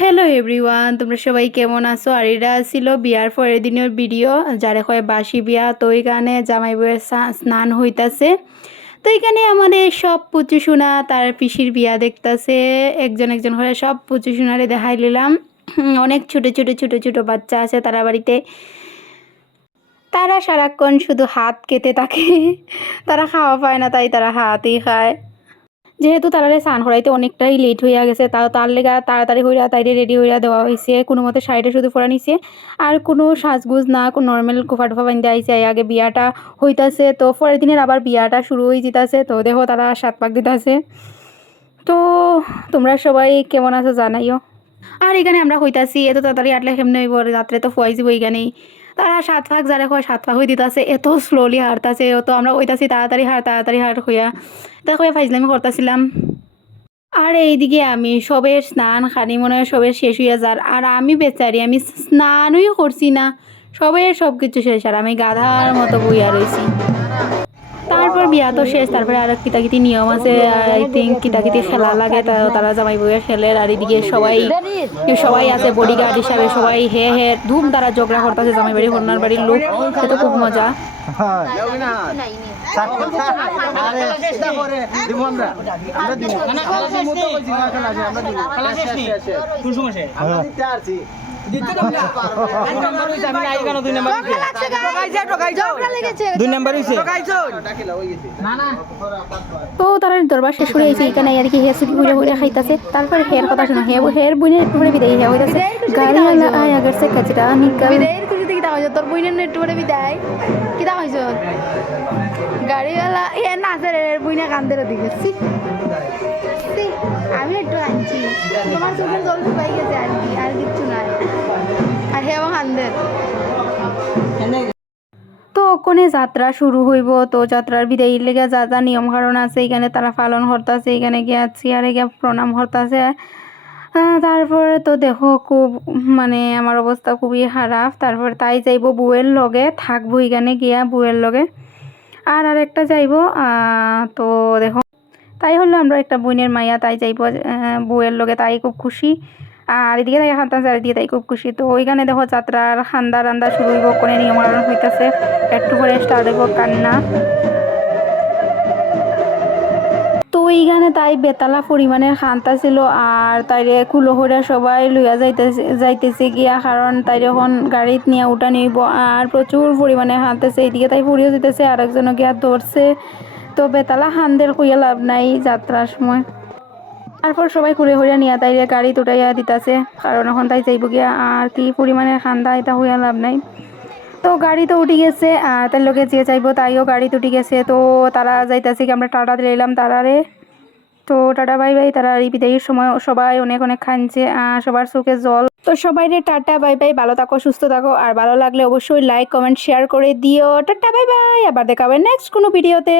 Hello everyone, তোমরা সবাই কেমন আছো? আর এটা ছিল বিয়ার পরের দিনের ভিডিও, যারে কয় বাসি বিয়া। তো এইখানে জামাই বউয়ের স্নান হইতাছে। তো এখানে আমাদের সব পুচু সোনা তার পিসির বিয়া দেখতাছে। একজন একজন করে সব পুচু সোনারে দেখাই নিলাম। অনেক ছোট ছোট ছোট ছোট বাচ্চা আছে তারা বাড়িতে। তারা সারাক্ষণ শুধু হাত খেতে থাকে। তারা খাওয়া পায় না, তাই তারা হাতই খায়। যেহেতু তারারে স্নান করাইতে অনেকটাই লেট হইয়া গেছে, তার লেগা তাড়াতাড়ি হইয়া তাইরে রেডি হইয়া দেওয়া হয়েছে। কোনো মতে শাড়িটা শুধু পরা নিছে, আর কোনো সাজগুজ না, কোনো নর্মাল কোফা টোফা বান্ধে আইসে। আগে বিয়াটা হইতাছে, তো পরের দিনের আবার বিয়াটা শুরু হয়ে যেতেছে। তো দেখো তারা সাত পাক দিতেছে। তো তোমরা সবাই কেমন আছো জানাইও। আর এখানে আমরা হইতাছি, এত তাড়াতাড়ি আটলে কেমনে হইব, রাত্রে তো ফুয়াই যাব। এইখানেই তারা সাত ফাঁক যারা কয় সাত ফাঁক হয়ে দিতেছে, এত স্লোলি হারতাছে। তো আমরা হইতাছি তাড়াতাড়ি হার হইয়া তা কয়ে ফাইজলামি করতেছিলাম। আর এইদিকে আমি সবের স্নান খানি মনে হয় সবের শেষ হইয়া যার, আর আমি বেচারি আমি স্নানই করছি না। সবের সব কিছু শেষ, আর আমি গাধার মতো বইয়া রয়েছি। তারপর বিয়া তো শেষ, তারপরে আর কিতাকিতি নিয়ম আছে। আই থিঙ্ক কিতাকিতি খেলা লাগে, তারা জামাই বউয়ে খেলে। আর এদিকে সবাই সবাই আছে বডিগার্ড হিসাবে। সবাই হে হে ধুম তারা ঝগড়া করতেছে, জামাই বাড়ি কন্যার বাড়ির লোক। এটা খুব মজা। তো তারা দরবার শেষ করে আইছে, এখানে আর কি হেয়ার ছুটি ঘুরে ঘুরে খাইতেছে। তারপর হেয়ার কথা শোনা, হেয়ার বইনের একটু করে বিদায় হয়ে হইতেছে। গাড়ি আয় আগের সে কাজটা নিকাল বিদায়ের খুশি থেকে কিতা হইছো? তোর বইনের একটু করে বিদায় কিতা হইছো? গাড়িওয়ালা এ না স্যার বইনা কান্দের দিকে আমি একটু আনছি, তোমার চোখের জল শুকাই গেছে আর কি, আর কিচ্ছু নাই। আর হে কান্দের। তো ওখানে যাত্রা শুরু হইব। তো যাত্রার বিদায়ের লেগে যা যা নিয়ম কারণ আছে এখানে তারা পালন করতেছে। এখানে গিয়া চেয়ারে গিয়া প্রণাম করতেছে। তারপরে তো দেখো খুব মানে আমার অবস্থা খুবই খারাপ। তারপর তাই যাইব বউয়ের লগে, থাকবো এখানে গিয়া বউয়ের লগে। আর আরেকটা যাইব। তো দেখো তাই হলো আমরা একটা বোনের মাইয়া, তাই যাইব বউয়ের লগে, তাই খুব খুশি। আর এদিকে তাই খান্তা চারিদিকে তাই খুব খুশি। তো ওইখানে দেখো যাত্রার খান্দা রান্দা শুরু হইব, কোনে নিয়ম কারণ হইতেছে। একটু পরে স্টার্ট হইব কান্না। তো এইখানে তাই বেতালা পরিমাণের খান্তা ছিল, আর তাইরে কুলোহরা সবাই লইয়া যাইতেছে গিয়া, কারণ তাই এখন গাড়িত নিয়ে উঠা নিব। আর প্রচুর পরিমাণে খান্তাছে, এইদিকে তাই ফুরিয়ে যেতেছে, আর একজনও গিয়া ধরছে। তো বেতালা খান্দের কইয়া লাভ নাই যাত্রার সময়। তারপর সবাই কুলে হইয়া নিয়ে তাইরে গাড়ি উঠাইয়া দিতেছে, কারণ এখন তাই যাইব গিয়া। আর কি পরিমাণের খান্দা, এটা হইয়া লাভ নাই। তো গাড়ি তো উঠি গেছে, আর তার লোকে যে চাইবো তাইও গাড়ি উঠি গেছে। তো তারা যাইতেছে কি, আমরা টাটা দিলাম তারারে। তো টাটা বাই বাই। তারা এই বিদায়ের সময় সবাই অনেক অনেক খাইছে, সবার চোখে জল। তো সবাই রে টাটা বাই বাই, ভালো থাকো সুস্থ থাকো। আর ভালো লাগলে অবশ্যই লাইক কমেন্ট শেয়ার করে দিও। টাটা বাই বাই, আবার দেখাবে নেক্সট কোনো ভিডিওতে।